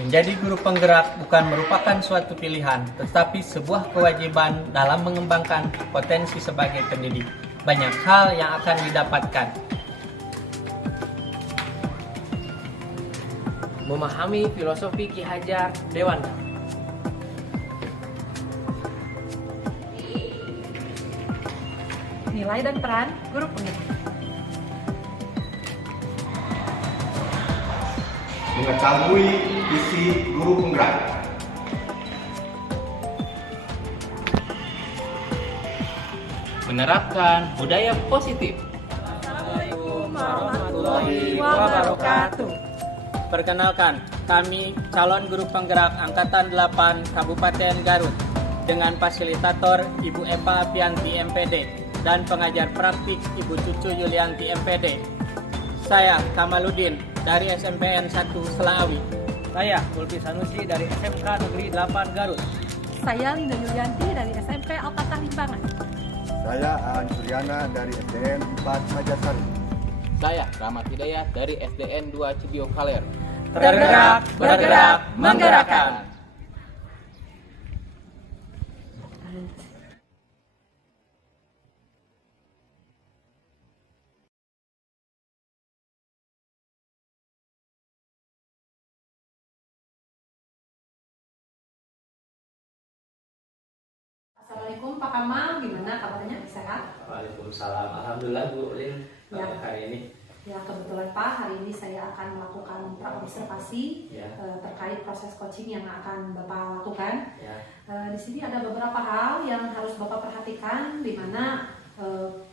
Menjadi guru penggerak bukan merupakan suatu pilihan, tetapi sebuah kewajiban dalam mengembangkan potensi sebagai pendidik. Banyak hal yang akan didapatkan. Memahami filosofi Ki Hajar Dewantara. Nilai dan peran guru penggerak. Mengetahui visi guru penggerak. Menerapkan budaya positif. Assalamualaikum warahmatullahi wabarakatuh. Perkenalkan, kami calon guru penggerak Angkatan 8 Kabupaten Garut dengan fasilitator Ibu Eva Apianti MPD dan pengajar praktik Ibu Cucu Yulianti MPD. Saya Kamaludin dari SMPN 1 Selaawi. Saya Ulfi Sanusi dari SMK Negeri 8 Garut. Saya Linda Yulianti dari SMP Al-Fatah Limbangan. Saya Aan Suryana dari SDN 4 Majasari. Saya Rahmat Hidayat dari SDN 2 Cibiok Kaler. Tergerak, bergerak, menggerakkan. Assalamualaikum Pak Kamal, gimana kabarnya? Sehat? Waalaikumsalam. Alhamdulillah Bu Lin Ya. hari ini. Ya kebetulan Pak, hari ini saya akan melakukan praobservasi Ya. terkait proses coaching yang akan Bapak lakukan. Ya. Di sini ada beberapa hal yang harus Bapak perhatikan, di mana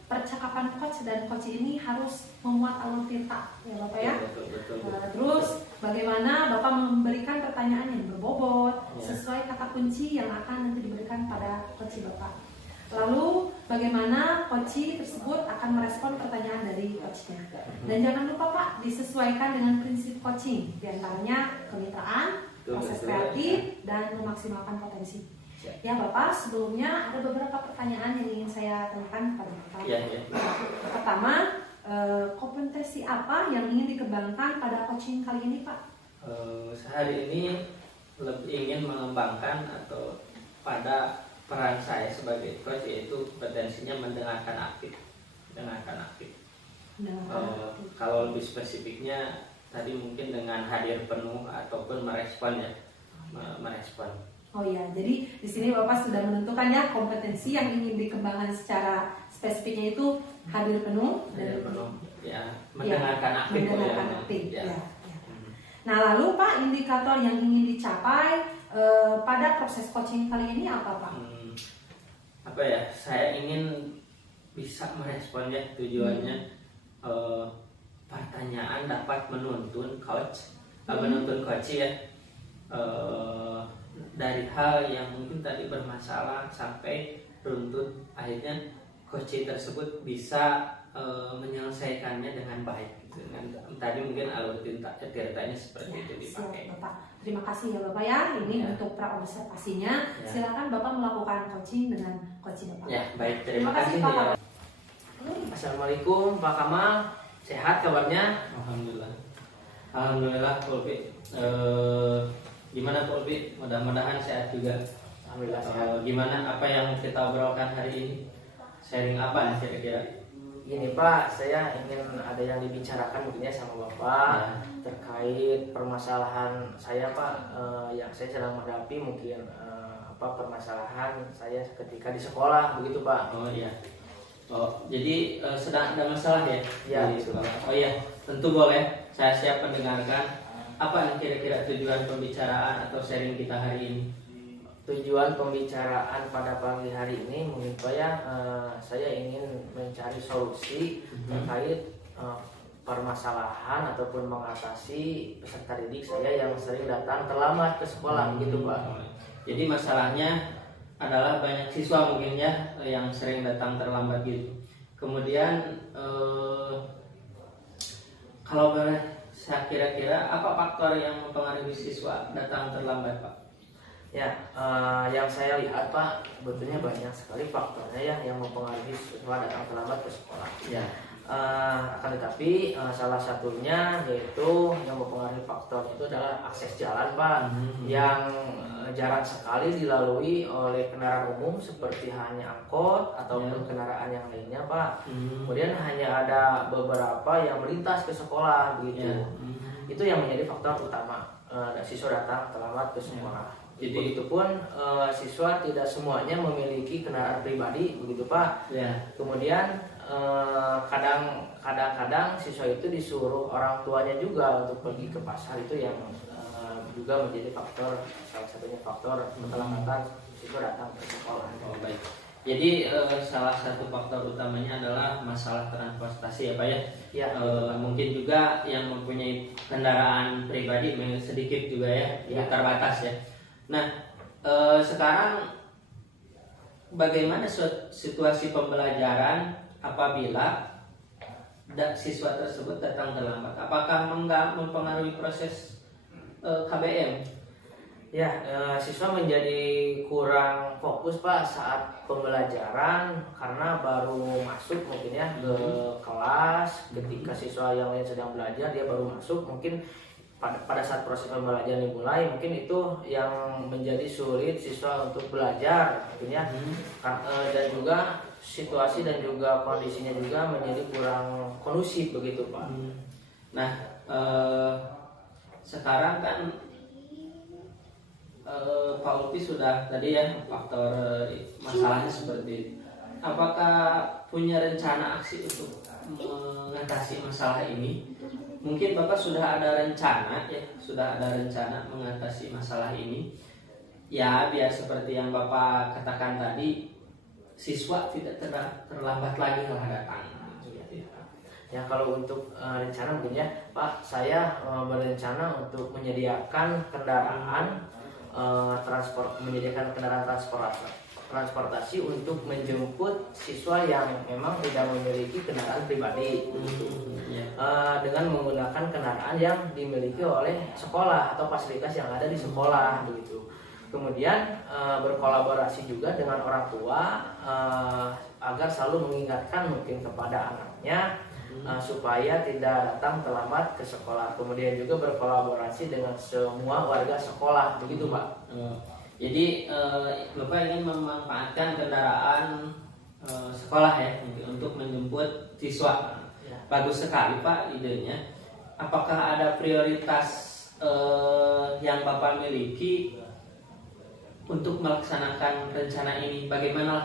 percakapan coach dan coach ini harus memuat alur tinta, ya Bapak ya. Betul. Terus bagaimana Bapak memberikan pertanyaan yang berbobot Ya. sesuai kata kunci yang akan nanti diberikan pada coach Bapak. Lalu bagaimana coach tersebut akan merespon pertanyaan dari coachnya. Dan jangan lupa Pak, disesuaikan dengan prinsip coaching, diantaranya kemitraan, proses kreatif, dan memaksimalkan potensi. Ya Bapak, sebelumnya ada beberapa pertanyaan yang ingin saya tanyakan kepada Bapak. Ya. Pertama, kompetensi apa yang ingin dikembangkan pada coaching kali ini Pak? Sehari ini lebih ingin mengembangkan atau pada peran saya sebagai coach, yaitu potensinya mendengarkan aktif. Kalau lebih spesifiknya tadi mungkin dengan hadir penuh ataupun merespon ya, merespon. Oh ya, jadi di sini Bapak sudah menentukan ya kompetensi yang ingin dikembangkan secara spesifiknya itu hadir penuh Hadir dan penuh, ya, mendengarkan aktif. mendengarkan ya. aktif. Ya. Ya. Nah lalu Pak, indikator yang ingin dicapai pada proses coaching kali ini apa Pak? Apa ya? Saya ingin bisa merespon ya, tujuannya pertanyaan dapat menuntun coach ya, dari hal yang mungkin tadi bermasalah sampai runtut, akhirnya coach tersebut bisa menyelesaikannya dengan baik gitu. Tadi mungkin alur ceritanya seperti itu dipakai. Siap, Bapak. Terima kasih ya Bapak ya. Ini Ya. untuk praobservasinya. Ya. Silakan Bapak melakukan coaching dengan coach Bapak. Ya, baik. Terima kasih Pak. ya. Assalamualaikum Pak Kamal. Sehat kabarnya? Alhamdulillah Polpi. Gimana Polpi? Mudah-mudahan sehat juga. Alhamdulillah sehat. Gimana apa yang kita obrolkan hari ini? Sharing apa nih kira-kira? Ini Pak, saya ingin ada yang dibicarakan mungkinnya sama Bapak Ya. terkait permasalahan saya Pak, yang saya sedang menghadapi mungkin permasalahan saya ketika di sekolah begitu Pak. Oh iya. Oh, jadi sedang ada masalah ya? Ya. Di sekolah. Oh iya, tentu boleh. Saya siap mendengarkan. Apa nih kira-kira tujuan pembicaraan atau sharing kita hari ini? Tujuan pembicaraan pada pagi hari ini mungkin Pak ya, saya ingin mencari solusi terkait permasalahan ataupun mengatasi peserta didik saya yang sering datang terlambat ke sekolah gitu Pak. Jadi masalahnya adalah banyak siswa mungkin ya yang sering datang terlambat gitu. Kemudian kalau boleh saya kira-kira apa faktor yang mempengaruhi siswa datang terlambat Pak? Ya, yang saya lihat Pak, sebetulnya banyak sekali faktornya ya yang mempengaruhi siswa datang terlambat ke sekolah. Ya. Akan tetapi salah satunya yaitu yang mempengaruhi faktor itu adalah akses jalan Pak, yang jarang sekali dilalui oleh kendaraan umum seperti hanya angkot ataupun kendaraan yang lainnya Pak. Kemudian hanya ada beberapa yang melintas ke sekolah begitu. Itu yang menjadi faktor utama siswa datang terlambat ke sekolah. Begitupun siswa tidak semuanya memiliki kendaraan pribadi begitu Pak. Kemudian kadang-kadang siswa itu disuruh orang tuanya juga untuk pergi ke pasar, itu yang juga menjadi faktor, salah satunya faktor keterlambatan siswa datang ke sekolah. Oh baik. Jadi salah satu faktor utamanya adalah masalah transportasi ya Pak ya. Ya. Mungkin juga yang mempunyai kendaraan pribadi sedikit juga ya, terbatas ya. Nah sekarang bagaimana situasi pembelajaran apabila siswa tersebut datang terlambat? Apakah mempengaruhi proses KBM? Ya, siswa menjadi kurang fokus Pak saat pembelajaran karena baru masuk mungkin ya ke kelas. Ketika siswa yang lain sedang belajar, dia baru masuk, mungkin pada saat proses pembelajaran dimulai, mungkin itu yang menjadi sulit siswa untuk belajar mungkin ya. Dan juga situasi dan juga kondisinya juga menjadi kurang kondusif begitu Pak. Nah sekarang kan Pak Ulfi sudah tadi ya faktor masalahnya seperti itu. Apakah punya rencana aksi untuk mengatasi masalah ini? Mungkin Bapak sudah ada rencana mengatasi masalah ini. Ya biar seperti yang Bapak katakan tadi, siswa tidak terlambat lagi lah datang. Ya kalau untuk rencana mungkin ya Pak, saya berencana untuk menyediakan kendaraan transportasi untuk menjemput siswa yang memang tidak memiliki kendaraan pribadi dengan menggunakan kendaraan yang dimiliki oleh sekolah atau fasilitas yang ada di sekolah begitu. Kemudian berkolaborasi juga dengan orang tua agar selalu mengingatkan mungkin kepada anaknya supaya tidak datang terlambat ke sekolah. Kemudian juga berkolaborasi dengan semua warga sekolah begitu Pak. Jadi Bapak ingin memanfaatkan kendaraan sekolah ya untuk menjemput siswa. Bagus sekali Pak idenya. Apakah ada prioritas yang Bapak miliki untuk melaksanakan rencana ini? Bagaimana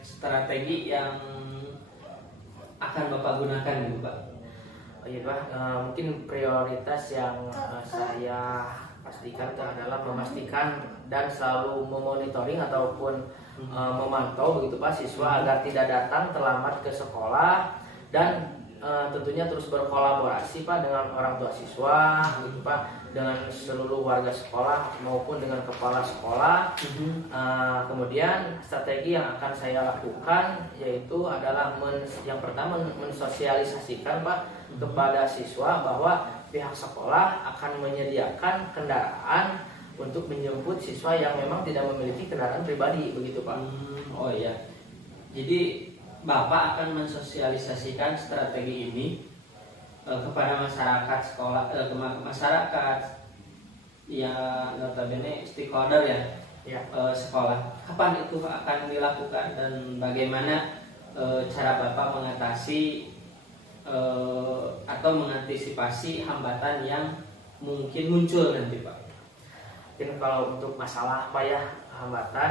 strategi yang akan Bapak gunakan gitu Pak? Oh iya Pak, mungkin prioritas yang saya pastikan itu adalah memastikan dan selalu memonitoring ataupun memantau begitu Pak siswa agar tidak datang terlambat ke sekolah, dan tentunya terus berkolaborasi Pak dengan orang tua siswa gitu Pak, dengan seluruh warga sekolah maupun dengan kepala sekolah. Kemudian strategi yang akan saya lakukan yaitu adalah yang pertama mensosialisasikan Pak kepada siswa bahwa pihak sekolah akan menyediakan kendaraan untuk menjemput siswa yang memang tidak memiliki kendaraan pribadi begitu Pak. Oh iya. Jadi Bapak akan mensosialisasikan strategi ini kepada masyarakat sekolah, masyarakat yang notabene stakeholder ya. Sekolah. Kapan itu akan dilakukan dan bagaimana cara Bapak mengatasi atau mengantisipasi hambatan yang mungkin muncul nanti Pak? Mungkin kalau untuk masalah apa ya hambatan,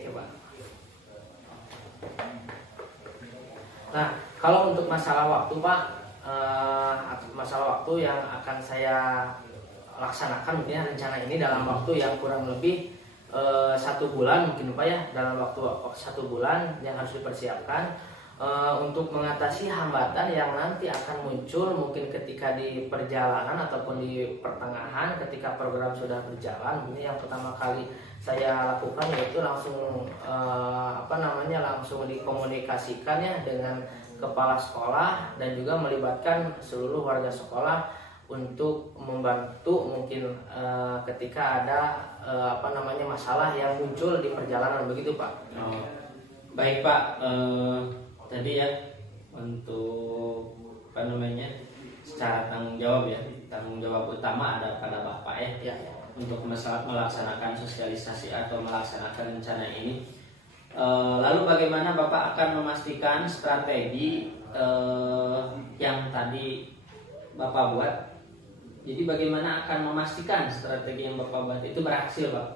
coba. Nah kalau untuk masalah waktu Pak, masalah waktu yang akan saya laksanakan mungkin rencana ini dalam waktu yang kurang lebih 1 bulan mungkin Pak ya, dalam waktu 1 bulan yang harus dipersiapkan untuk mengatasi hambatan yang nanti akan muncul mungkin ketika di perjalanan ataupun di pertengahan ketika program sudah berjalan. Ini yang pertama kali saya lakukan yaitu langsung langsung dikomunikasikan ya dengan kepala sekolah dan juga melibatkan seluruh warga sekolah untuk membantu mungkin ketika ada masalah yang muncul di perjalanan begitu Pak. Oh, baik Pak, tadi ya untuk secara tanggung jawab utama ada pada Bapak ya, untuk melaksanakan sosialisasi atau melaksanakan rencana ini. Lalu bagaimana Bapak akan memastikan strategi yang tadi Bapak buat? Jadi bagaimana akan memastikan strategi yang Bapak buat itu berhasil Pak?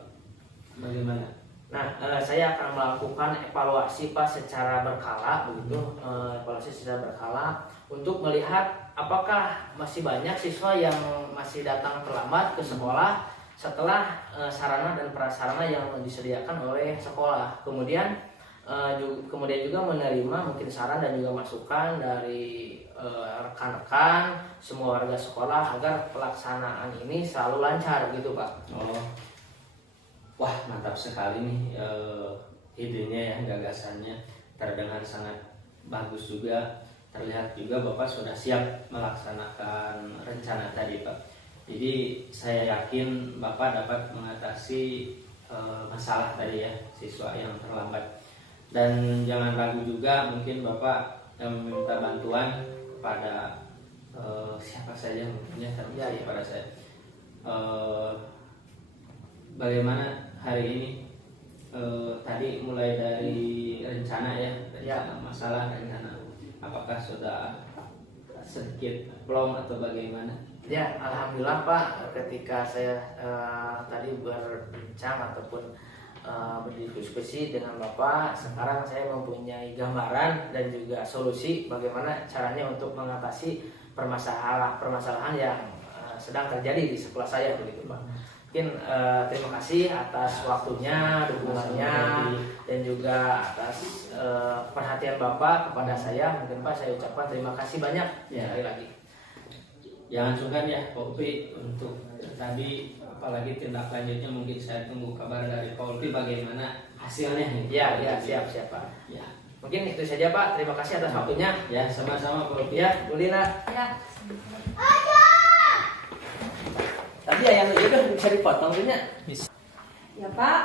Bagaimana? Nah, saya akan melakukan evaluasi Pak secara berkala begitu, untuk melihat apakah masih banyak siswa yang masih datang terlambat ke sekolah setelah sarana dan prasarana yang disediakan oleh sekolah. Kemudian juga menerima mungkin saran dan juga masukan dari rekan-rekan semua warga sekolah agar pelaksanaan ini selalu lancar gitu Pak. Oh, wah mantap sekali nih idenya ya, gagasannya terdengar sangat bagus juga. Terlihat juga Bapak sudah siap melaksanakan rencana tadi Pak. Jadi saya yakin Bapak dapat mengatasi masalah tadi ya, siswa yang terlambat. Dan jangan ragu juga, mungkin Bapak meminta bantuan kepada siapa saja mungkin ya, kepada saya. Bagaimana hari ini tadi mulai dari rencana ya, masalah rencana, apakah sudah sedikit plong atau bagaimana? Ya, alhamdulillah Pak, ketika saya tadi berbincang ataupun berdiskusi dengan Bapak, sekarang saya mempunyai gambaran dan juga solusi bagaimana caranya untuk mengatasi permasalahan yang sedang terjadi di sekolah saya begitu Pak. Mungkin terima kasih atas waktunya, dukungannya, dan juga atas perhatian Bapak kepada saya. Mungkin Pak, saya ucapkan terima kasih banyak sekali lagi. Jangan sungkan ya Pak Upi untuk tadi, apalagi tindak lanjutnya mungkin saya tunggu kabar dari Pak Upi bagaimana hasilnya. Ya, siap Pak. Ya. Mungkin itu saja Pak. Terima kasih atas waktunya. Ya, sama-sama Pak Upi. Ya, Bu Lina. Ya. Tadi ayam juga bisa dipotong punya. Ya Pak,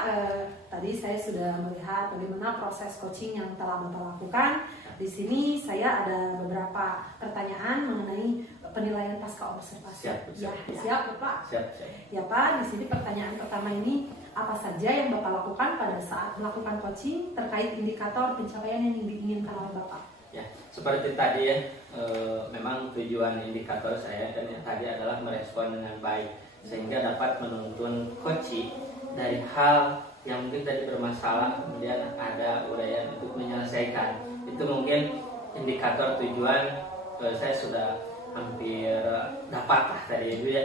tadi saya sudah melihat bagaimana proses coaching yang telah Bapak lakukan. Di sini saya ada beberapa pertanyaan mengenai penilaian pasca observasi. Siap Bapak. Siap. Ya Pak, di sini pertanyaan pertama ini, apa saja yang Bapak lakukan pada saat melakukan coaching terkait indikator pencapaian yang diinginkan oleh Bapak? Ya, seperti tadi ya, memang tujuan indikator saya kan yang tadi adalah merespon dengan baik sehingga dapat menuntun coaching dari hal yang mungkin tadi bermasalah, kemudian ada uraian untuk menyelesaikan. Itu mungkin indikator tujuan saya sudah hampir dapat lah tadi itu ya.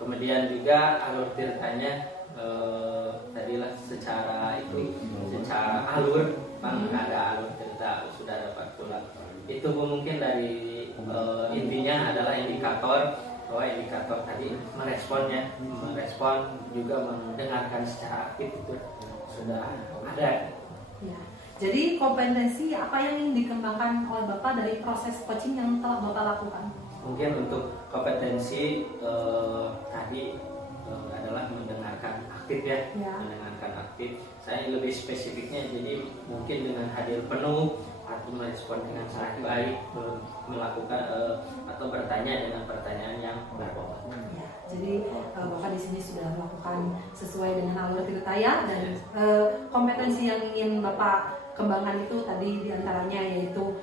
Kemudian juga alur ceritanya tadilah secara alur ada alur cerita sudah dapat pulang. Itu mungkin dari intinya adalah indikator bahwa indikator tadi merespon juga mendengarkan secara aktif itu sudah ada. Ya. Jadi kompetensi apa yang ingin dikembangkan oleh Bapak dari proses coaching yang telah Bapak lakukan? Mungkin untuk kompetensi tadi adalah mendengarkan aktif ya. Mendengarkan aktif. Saya lebih spesifiknya, jadi mungkin dengan hadir penuh atau merespon dengan sangat baik, melakukan atau bertanya dengan pertanyaan yang berbobot. Ya, jadi Bapak di sini sudah melakukan sesuai dengan alur cerita ya, dan kompetensi yang ingin Bapak kembangkan itu tadi diantaranya yaitu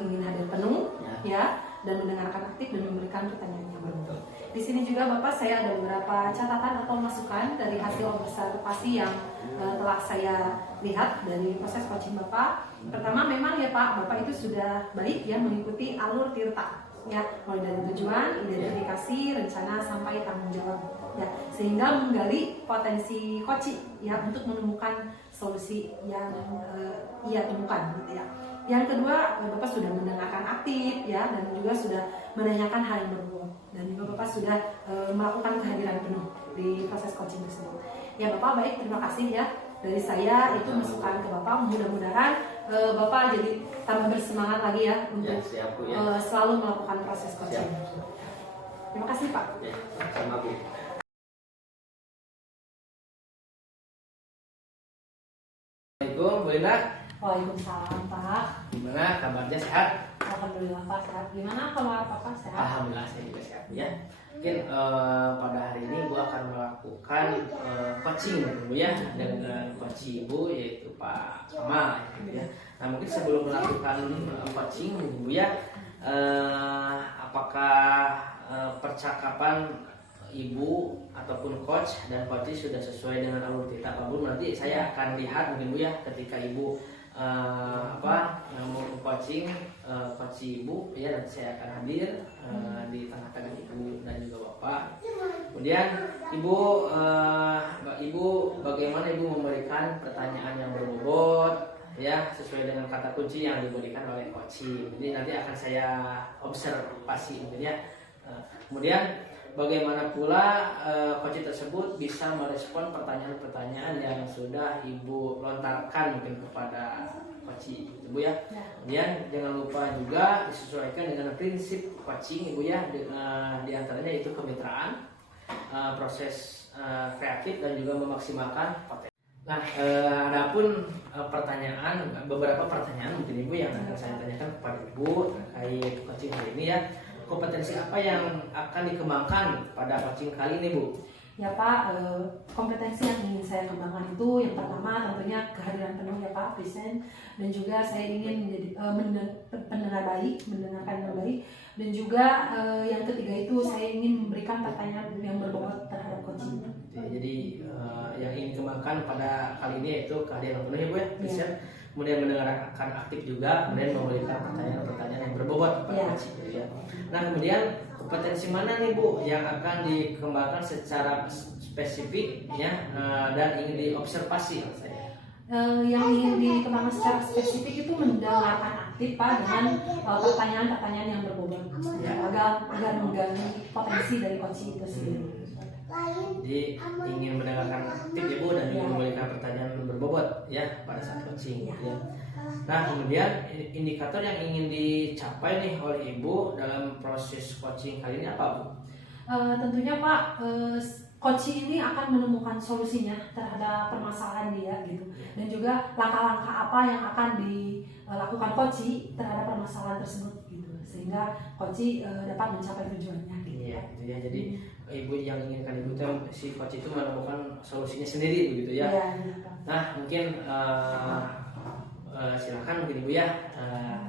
ingin hadir penuh ya, dan mendengarkan aktif dan memberikan pertanyaan yang berbobot. Di sini juga Bapak, saya ada beberapa catatan atau masukan dari hasil observasi yang telah saya lihat dari proses coaching Bapak. Pertama, memang ya Pak, Bapak itu sudah baik ya mengikuti alur tirta ya, mulai dari tujuan, identifikasi, rencana sampai tanggung jawab ya, sehingga menggali potensi coaching ya untuk menemukan solusi yang ia temukan gitu ya. Yang kedua, Bapak sudah mendengarkan aktif ya, dan juga sudah menanyakan hal yang berbobot, dan juga Bapak sudah melakukan kehadiran penuh di proses coaching tersebut. Ya Bapak, baik, terima kasih ya. Dari saya itu masukan ke Bapak, mudah-mudahan Bapak jadi tambah bersemangat lagi ya untuk selalu melakukan proses coaching. Terima kasih Pak. Ya, sama Bu. Bu Linda. Waalaikumsalam Pak. Gimana kabarnya, sehat? Alhamdulillah Pak sehat. Gimana kabar Papa sehat? Alhamdulillah saya juga sehat ya. Mungkin pada hari ini Bu akan melakukan coaching Bu ya dengan coach Ibu yaitu Pak Kamal gitu ya. Nah mungkin sebelum melakukan coaching Bu ya, apakah percakapan Ibu ataupun coach dan coach sudah sesuai dengan alur kita Pak Bu? Nanti saya akan lihat mungkin Bu ya ketika Ibu mau coaching coach Ibu ya, nanti saya akan hadir di tengah-tengah Ibu dan juga Bapak. Kemudian Ibu bagaimana Ibu memberikan pertanyaan yang berbobot ya sesuai dengan kata kunci yang diberikan oleh coach. Jadi nanti akan saya observasi mungkin ya. Kemudian bagaimana pula coach tersebut bisa merespon pertanyaan-pertanyaan yang sudah Ibu lontarkan mungkin kepada coach Ibu ya. Kemudian jangan lupa juga disesuaikan dengan prinsip coaching Ibu ya, di antaranya itu kemitraan, proses kreatif dan juga memaksimalkan potensi. Nah, adapun beberapa pertanyaan mungkin Ibu yang akan saya tanyakan kepada Ibu terkait coaching hari ini ya. Kompetensi apa yang akan dikembangkan pada coaching kali ini Bu? Ya Pak, kompetensi yang ingin saya kembangkan itu yang pertama tentunya kehadiran penuh ya Pak, present, dan juga saya ingin menjadi pendengar baik, mendengarkan yang baik, dan juga yang ketiga itu saya ingin memberikan pertanyaan yang berbobot terhadap coaching. Jadi yang ingin dikembangkan pada kali ini yaitu kehadiran penuh ya Bu ya, present, kemudian mendengarkan aktif juga, kemudian memberikan pertanyaan-pertanyaan yang berbobot kepada coaching ya. Nah kemudian kompetensi mana nih Bu yang akan dikembangkan secara spesifik ya dan ingin diobservasi saya? Yang ingin dikembangkan secara spesifik itu mendengarkan aktif Pak dengan pertanyaan-pertanyaan yang berbobot agar menggali potensi dari coaching itu sendiri. Jadi ingin mendengarkan aktif ya Bu dan juga memberikan pertanyaan berbobot ya pada saat coaching ya. Nah kemudian indikator yang ingin dicapai nih oleh Ibu dalam proses coaching kali ini apa Bu? Tentunya Pak, coaching ini akan menemukan solusinya terhadap permasalahan dia gitu, dan juga langkah-langkah apa yang akan dilakukan coaching terhadap permasalahan tersebut gitu, sehingga coaching dapat mencapai tujuannya gitu. Iya, ya, jadi Ibu yang inginkan Ibu si coach itu menemukan solusinya sendiri begitu ya. Nah mungkin silakan mungkin Ibu ya,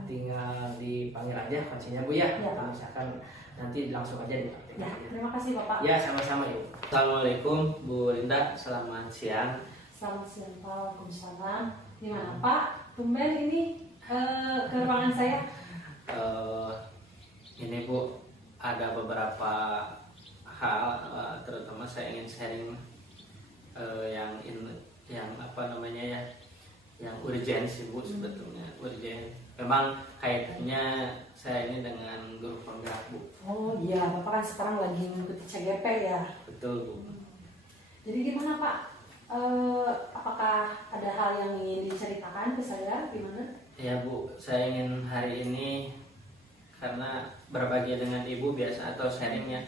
tinggal dipanggil aja coachnya Bu ya. Misalkan nanti langsung aja dipraktek. Ya, terima kasih Bapak. Ya sama-sama Ibu. Assalamualaikum Bu Linda, selamat siang. Selamat siang Pak, waalaikumsalam. Gimana Pak, tumben ini ke ruangan saya? Ini Bu, ada beberapa hal, terutama saya ingin sharing yang apa namanya ya, yang urgent sih Bu, sebetulnya urgent. Memang kaitannya saya ini dengan guru penggerak Bu. Oh iya, Bapak kan sekarang lagi mengikuti CGP ya. Betul Bu. Jadi gimana Pak? Apakah ada hal yang ingin diceritakan ke saya? Gimana? Ya Bu, saya ingin hari ini karena berbagi dengan Ibu biasa atau sharingnya,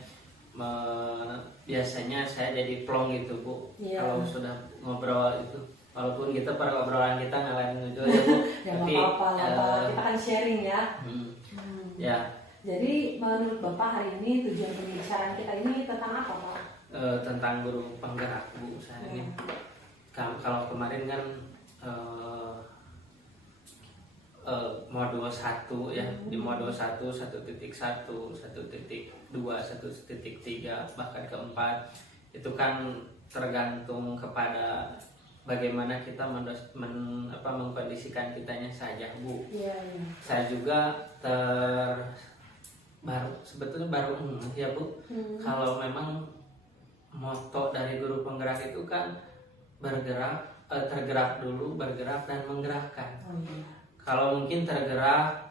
biasanya saya jadi plong gitu Bu. Kalau sudah ngobrol itu, walaupun kita obrolan kita ngalamin itu ya Bu. Ya tapi apa-apa, kita kan sharing ya. Ya. Jadi menurut Bapak hari ini tujuan pembicaraan kita ini tentang apa Pak? Tentang guru penggerak Bu. Saya ini kalau kemarin kan modul 1 ya, di modul 1, 1.1, 1.2, 1.3 bahkan keempat itu kan tergantung kepada bagaimana kita mengkondisikan kitanya saja Bu. Saya juga sebetulnya baru ya Bu. Kalau memang moto dari guru penggerak itu kan tergerak dulu, bergerak dan menggerakkan. Kalau mungkin bergerak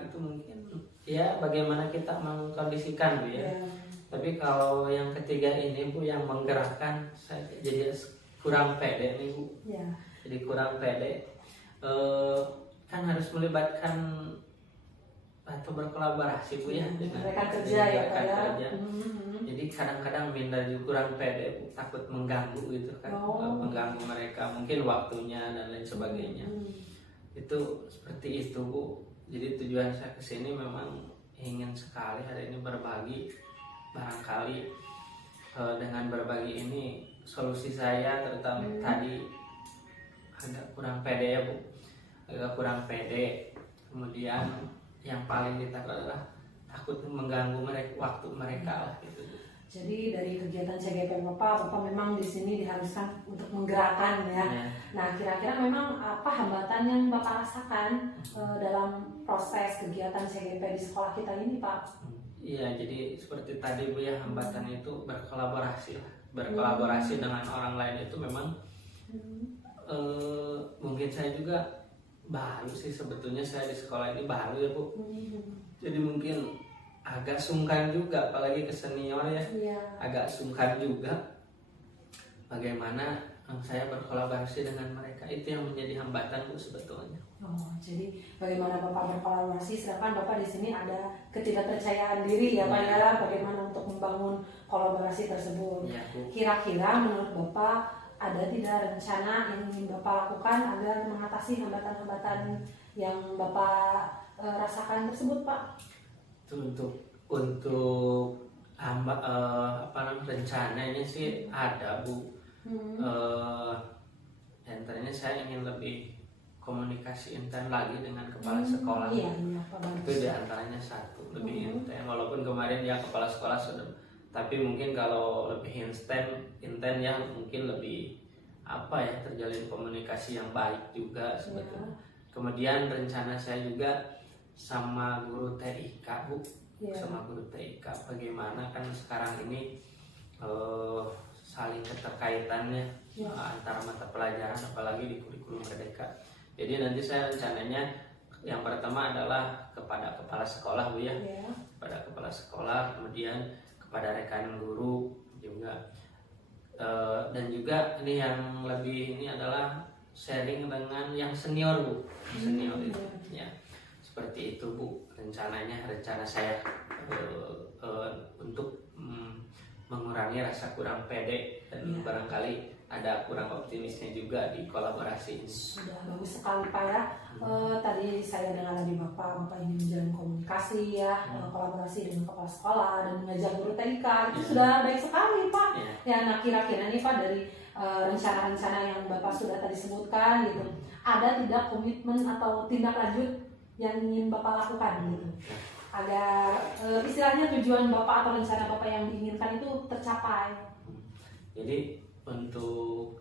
itu mungkin ya bagaimana kita mengkondisikan Bu ya. Tapi kalau yang ketiga ini Bu, yang menggerakkan, saya jadi kurang pede nih Bu. Jadi kurang pede. Kan harus melibatkan atau berkolaborasi Bu ya dengan Mereka kerja ya Pak rekan ya. kerja. Jadi kadang-kadang minder juga kurang pede Bu, takut mengganggu gitu kan. Mengganggu mereka mungkin waktunya dan lain sebagainya. Itu seperti itu Bu. Jadi tujuan saya kesini memang ingin sekali hari ini berbagi, barangkali dengan berbagi ini solusi saya terutama tadi agak kurang pede ya Bu, agak kurang pede. Kemudian yang paling ditakut adalah takut mengganggu mereka, waktu mereka lah gitu. Jadi dari kegiatan CGP Bapak memang di sini diharuskan untuk menggerakkan ya. Nah, kira-kira memang apa hambatan yang Bapak rasakan dalam proses kegiatan CGP di sekolah kita ini, Pak? Iya, jadi seperti tadi Bu ya, hambatan itu berkolaborasi lah. Berkolaborasi dengan orang lain itu memang mungkin saya juga baru sih sebetulnya, saya di sekolah ini baru ya Bu. Jadi mungkin agak sungkan juga, apalagi ke senior ya. Agak sungkan juga bagaimana saya berkolaborasi dengan mereka. Itu yang menjadi hambatan Bu sebetulnya. Jadi bagaimana Bapak berkolaborasi, sedangkan Bapak di sini ada ketidakpercayaan diri ya Pak ya, bagaimana untuk membangun kolaborasi tersebut. Kira-kira menurut Bapak ada tidak rencana yang ingin Bapak lakukan agar mengatasi hambatan-hambatan yang Bapak rasakan tersebut, Pak? Untuk rencananya sih ada Bu. Antaranya saya ingin lebih komunikasi intens lagi dengan kepala sekolah. Itu diantaranya satu, lebih intens. Walaupun kemarin ya kepala sekolah sudah, tapi mungkin kalau lebih intens ya mungkin lebih terjalin komunikasi yang baik juga sebetulnya. Kemudian rencana saya juga sama guru TIK Bu, sama guru TIK, bagaimana kan sekarang ini saling keterkaitannya antara mata pelajaran, apalagi di kurikulum Merdeka. Jadi nanti saya rencananya yang pertama adalah kepada kepala sekolah Bu ya, kepada kepala sekolah, kemudian kepada rekan guru juga, dan juga ini yang lebih ini adalah sharing dengan yang senior Bu, senior itu ya. Seperti itu Bu rencana saya untuk mengurangi rasa kurang pede dan barangkali ada kurang optimisnya juga di kolaborasi ini. Sudah bagus sekali Pak ya. Tadi saya dengar dari Bapak ingin menjalin komunikasi ya, kolaborasi dengan kepala sekolah dan mengajar guru TIK, itu sudah baik sekali Pak. Ya, nah kira-kira nih Pak dari rencana-rencana yang Bapak sudah tadi sebutkan gitu, ada tidak komitmen atau tindak lanjut yang ingin Bapak lakukan gitu, agar istilahnya tujuan Bapak atau rencana Bapak yang diinginkan itu tercapai? Jadi untuk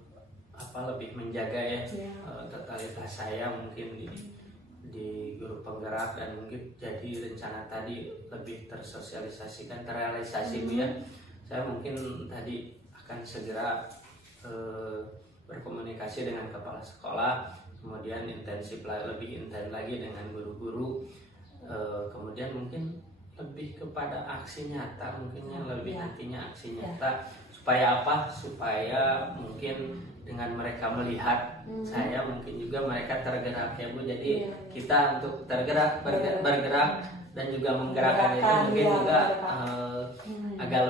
lebih menjaga ya totalitas saya mungkin di guru penggerak, dan mungkin jadi rencana tadi lebih tersosialisasikan, terrealisasi Bu ya. Saya mungkin tadi akan segera berkomunikasi dengan kepala sekolah, kemudian lebih intens lagi dengan guru-guru, kemudian mungkin lebih kepada aksi nyata, mungkin yang lebih nantinya aksi nyata. Supaya apa? Supaya mungkin dengan mereka melihat saya, mungkin juga mereka tergerak ya Bu. Jadi kita untuk bergerak dan juga menggerakkan itu mungkin juga agak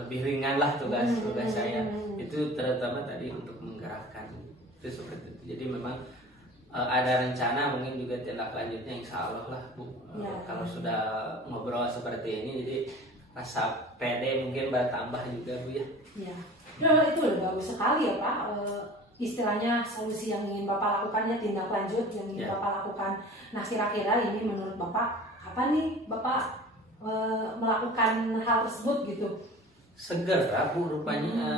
lebih ringan lah tugas saya. Itu terutama tadi untuk menggerakkan itu seperti itu. Jadi memang ada rencana, mungkin juga tindak lanjutnya insya Allah lah Bu. Kalau sudah ngobrol seperti ini, jadi rasa pede mungkin bertambah juga Bu ya. Nah, itu udah bagus sekali ya Pak. Istilahnya solusi yang ingin Bapak lakukan ya, tindak lanjut yang ingin Bapak lakukan. Nah kira-kira ini menurut Bapak apa nih Bapak melakukan hal tersebut gitu? Segera Bu, rupanya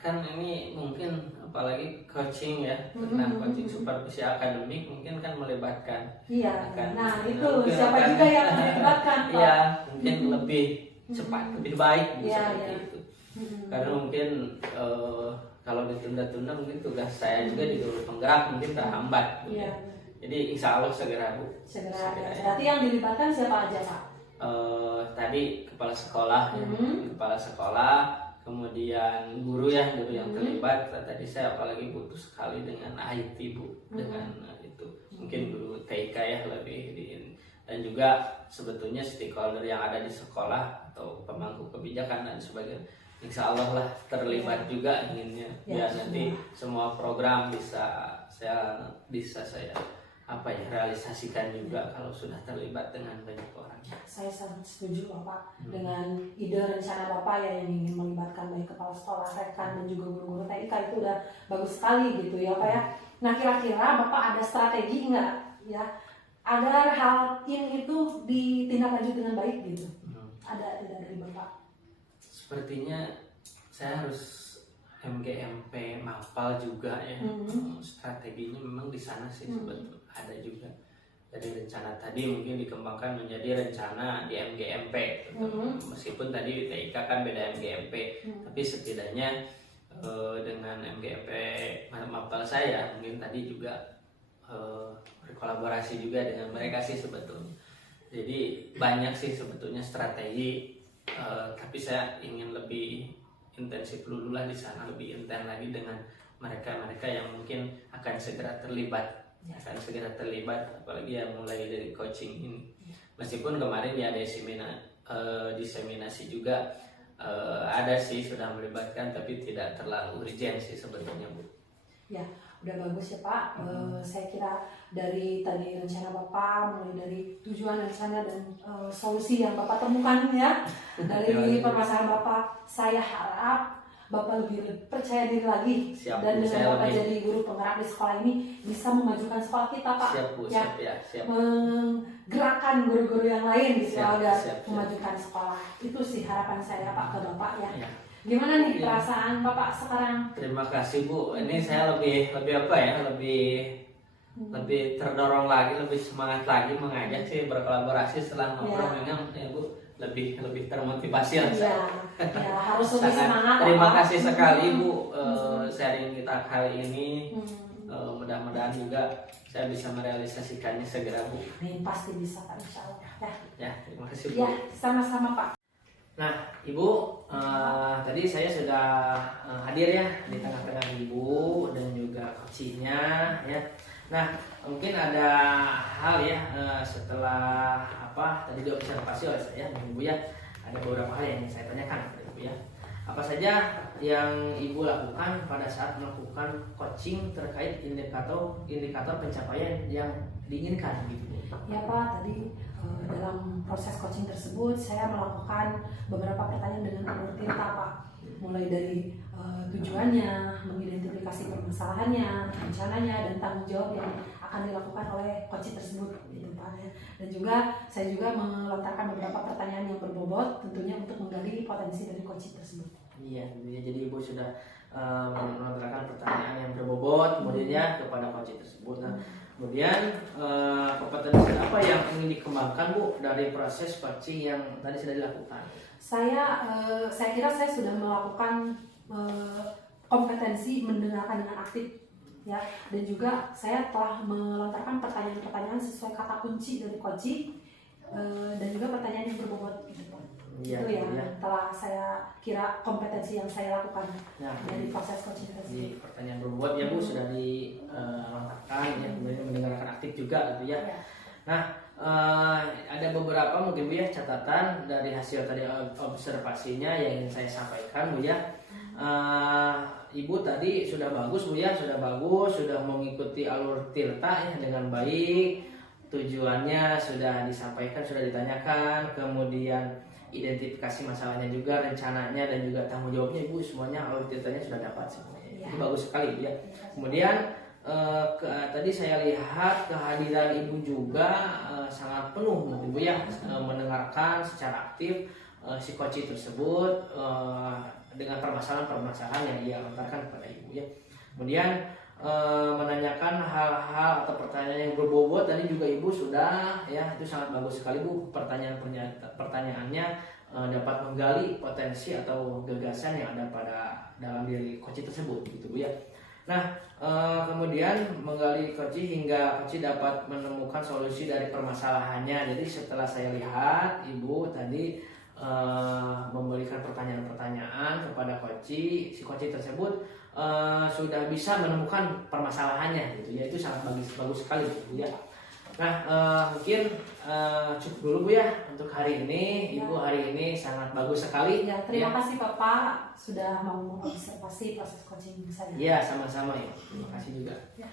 kan ini mungkin apalagi coaching ya, tentang coaching supervisi akademik mungkin kan melibatkan. Nah itu siapa juga yang melibatkan Pak? Iya, mungkin lebih cepat, lebih baik Bu, seperti itu. Karena mungkin kalau ditunda-tunda mungkin tugas saya juga di guru penggerak mungkin terhambat. Jadi insya Allah segera Bu. Segera. Berarti yang dilibatkan siapa aja Pak? Tadi kepala sekolah, kepala sekolah, kemudian guru yang terlibat. Tadi saya apalagi butuh sekali dengan IT Bu, dengan itu mungkin guru TIK ya lebih dan juga sebetulnya stakeholder yang ada di sekolah atau pemangku kebijakan dan sebagainya. Insya Allah lah terlibat juga inginnya biar nanti semua program bisa saya realisasikan juga kalau sudah terlibat dengan banyak orang. Saya sangat setuju Bapak dengan ide rencana Bapak ya yang ingin melibatkan baik kepala sekolah, rekan dan juga guru-guru TIK, itu udah bagus sekali gitu ya Pak ya. Nah kira-kira Bapak ada strategi nggak ya agar hal ini itu ditindaklanjuti dengan baik gitu? Ada tidak dari Bapak? Sepertinya saya harus MGMP mapal juga ya. Strateginya memang di sana sih sebetulnya ada juga. Dari rencana tadi mungkin dikembangkan menjadi rencana di MGMP. Meskipun tadi TIK kan beda MGMP, tapi setidaknya dengan MGMP mapal saya mungkin tadi juga berkolaborasi juga dengan mereka sih sebetulnya. Jadi banyak sih sebetulnya strategi, tapi saya ingin lebih intensif dulu lah di sana, lebih intens lagi dengan mereka-mereka yang mungkin akan segera terlibat, apalagi yang mulai dari coaching ini. Meskipun kemarin ya ada diseminasi juga ada sih sudah melibatkan, tapi tidak terlalu urgent sih sebetulnya Bu. Ya, udah bagus ya Pak. Saya kira dari tadi rencana Bapak, mulai dari tujuan rencana dan solusi yang Bapak temukan ya dari permasalahan Bapak, saya harap Bapak lebih percaya diri lagi. Siap, dan dengan Bapak lebih. jadi guru penggerak di sekolah ini bisa memajukan sekolah kita Pak. Siap Bu, ya, siap. Menggerakkan guru-guru yang lain di sekolah dan siap. memajukan sekolah. Itu sih harapan saya Pak ke Bapak ya. Ya. Gimana nih perasaan Bapak sekarang? Terima kasih Bu. Ini saya lebih apa ya? Lebih terdorong lagi, lebih semangat lagi mengajak sih berkolaborasi setelah ngobrol memang ya Bu lebih termotivasi lah saya. Ya, harus lebih semangat. Terima kasih sekali Bu sharing kita kali ini. Mudah-mudahan juga saya bisa merealisasikannya segera Bu. Ini pasti bisa Pak insya Allah. Ya, terima kasih Bu. Ya, sama-sama Pak. Nah, Ibu, tadi saya sudah hadir ya di tengah-tengah Ibu dan juga coachingnya ya. Nah, mungkin ada hal ya setelah tadi diobservasi oleh saya dan Ibu ya, ada beberapa hal yang ingin saya tanyakan kepada Ibu ya. Apa saja yang Ibu lakukan pada saat melakukan coaching terkait indikator pencapaian yang diinginkan gitu? Ya Pak, tadi dalam proses coaching tersebut saya melakukan beberapa pertanyaan dengan alur tinta Pak. Mulai dari tujuannya, mengidentifikasi permasalahannya, rencananya, dan tanggung jawab yang akan dilakukan oleh coaching tersebut gitu Pak ya. Dan juga saya juga melontarkan beberapa pertanyaan yang berbobot tentunya untuk menggali potensi dari coaching tersebut. Iya, jadi Ibu sudah melontarkan pertanyaan yang berbobot kemudian kepada coaching tersebut. Nah, kemudian kompetensi apa yang ingin dikembangkan Bu dari proses coaching yang tadi sudah dilakukan? Saya kira saya sudah melakukan kompetensi mendengarkan dengan aktif ya, dan juga saya telah melontarkan pertanyaan-pertanyaan sesuai kata kunci dari coaching dan juga pertanyaan yang berbobot gitu Pak. Ya, itu yang telah saya kira kompetensi yang saya lakukan dari proses coaching tersebut. Di pertanyaan berbobot ya Bu sudah dilontarkan ya, kemudian mendengarkan aktif juga gitu ya. Nah, ada beberapa mungkin Bu ya catatan dari hasil tadi observasinya yang ingin saya sampaikan Bu ya. Ibu tadi sudah bagus Bu ya, sudah mengikuti alur tirta ya dengan baik. Tujuannya sudah disampaikan, sudah ditanyakan, kemudian identifikasi masalahnya juga, rencananya dan juga tanggung jawabnya Ibu semuanya alur tirtanya sudah dapat semuanya. Itu bagus sekali Bu ya. Kemudian tadi saya lihat kehadiran Ibu juga sangat penuh Ibu ya, mendengarkan secara aktif si coach tersebut dengan permasalahan-permasalahan yang ia lontarkan kepada Ibu ya. Kemudian menanyakan hal-hal atau pertanyaan yang berbobot tadi juga Ibu sudah ya, itu sangat bagus sekali Bu. Pertanyaannya dapat menggali potensi atau gagasan yang ada dalam diri coach tersebut gitu Bu ya. Nah, kemudian menggali coach hingga coach dapat menemukan solusi dari permasalahannya. Jadi setelah saya lihat Ibu tadi memberikan pertanyaan-pertanyaan kepada si coach tersebut sudah bisa menemukan permasalahannya gitu ya. Itu sangat bagus sekali gitu ya. Nah, mungkin cukup dulu Bu ya untuk hari ini. Ibu hari ini sangat bagus sekali. Ya, terima kasih Bapak sudah mau mengobservasi proses coaching saya. Iya, sama-sama ya. Terima kasih juga. Ya.